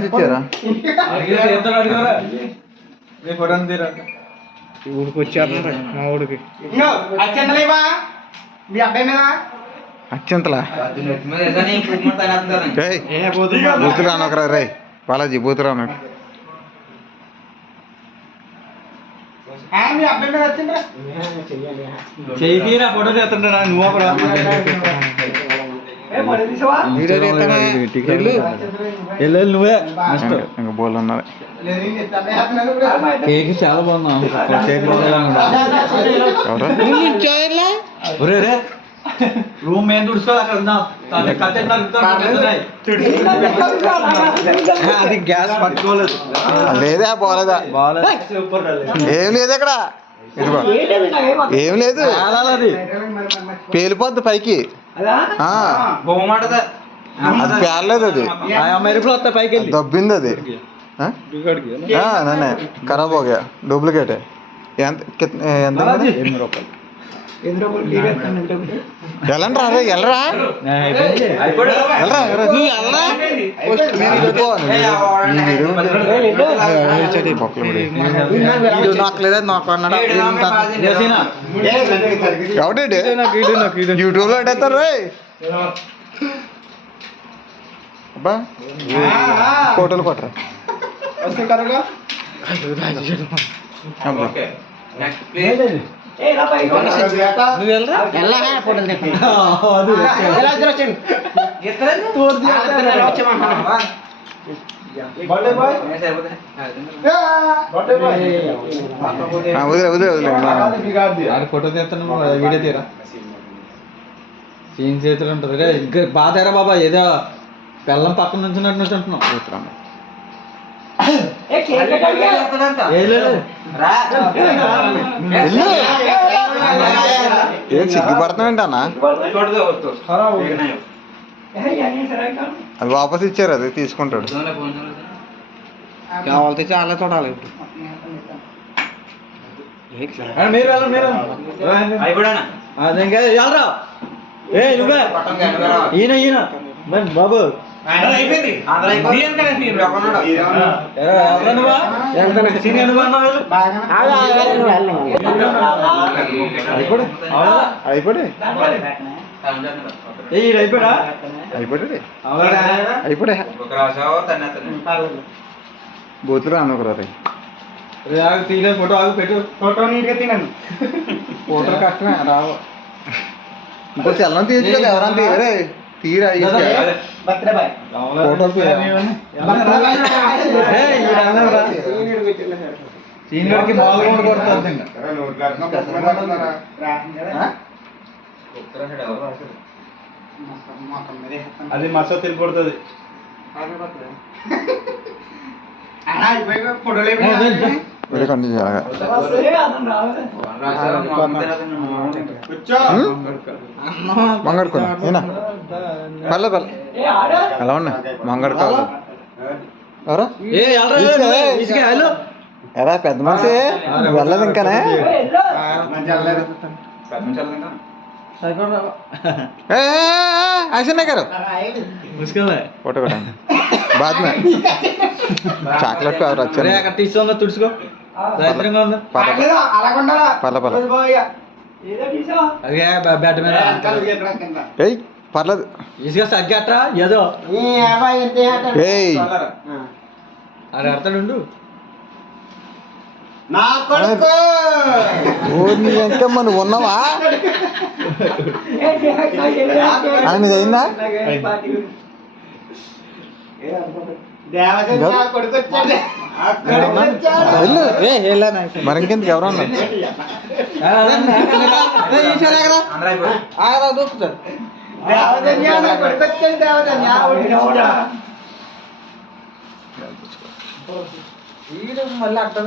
ఇచ్చారా ఊరికి వచ్చారు మా ఊరికి అత్యంతలా బూతులు రానొకరా రే బాలాజీ బూతులు రాను చెయ్యిరా ఫోటో తీస్తుంటా నువ్వు కూడా నువ్వే ఇంకా బోల్ ఉన్నది కేక్ చాలా బాగుందా రూమ్ ఏం తుడుచుకోవాలి అక్కడ అది గ్యాస్ పట్టుకోలేదు లేదా బాలేదా ఏం లేదు అక్కడ ఏం లేదు పేలిపోద్ది పైకి అది పేర్లేదు అది మెరుపులు వస్తాయి పైకి దబ్బింది అది నన్నే ఖరాబ్ ఓకే డూప్లికేట్ ఎంత ఎంత వెళ్ళండి రా వెళ్ళరా యూట్యూబ్ లో పెట్టేస్తారు రే అబ్బా ఫోటోలు కొట్టరా ఫోటో తీస్తాను వీడియో తీరా సీన్ చేతులు ఉంటుంది ఇంకా బాధరా బాబా ఏదో బెల్లం పక్కన నుంచున్నట్టు నుంచుంటున్నాం ఏం సిగ్గుపడుతున్నాంట అన్న అది వాపస్ ఇచ్చారు అది తీసుకుంటాడు కావాలితే చాలా చూడాలి వెళ్ళరా ఏ నువ్వే ఈయన బాబు బూతులు రాను ఒకరు తీలే ఫోటో ఆగు పెట్టు ఫోటో నీట్గా తినను ఫోటోలు కష్టమే రావు ఇంకో సెల్లం తీయచ్చు కదా ఎవరన్నా తీయరే తీరా సీనియర్కి బాగా కొడుతుంది అది మసా తిరిగిపోతుంది మంగడుకున్నా పర్లే పర్లే ఎలా ఉన్నా మంగడు కావాలి ఎరా పెద్ద మనిషి వెళ్ళదు ఇంకానే ఐసన్నా గారు ఫోటో కొట్టండి బాద్ మే చాక్లెట్ ఫ్లేవర్ వచ్చాను తుడుచుకో పర్లే బ్యాట్ మీద ఏయ్ పర్లేదు ఈజీగా సగ్గట్రా ఏదో ఏయ్ అది అడతాడు ఎంకమ్మ నువ్వు ఉన్నావా నీది అయిందా మరి ఇంకెందుకు ఎవరు ఉన్నారు మళ్ళీ అర్థం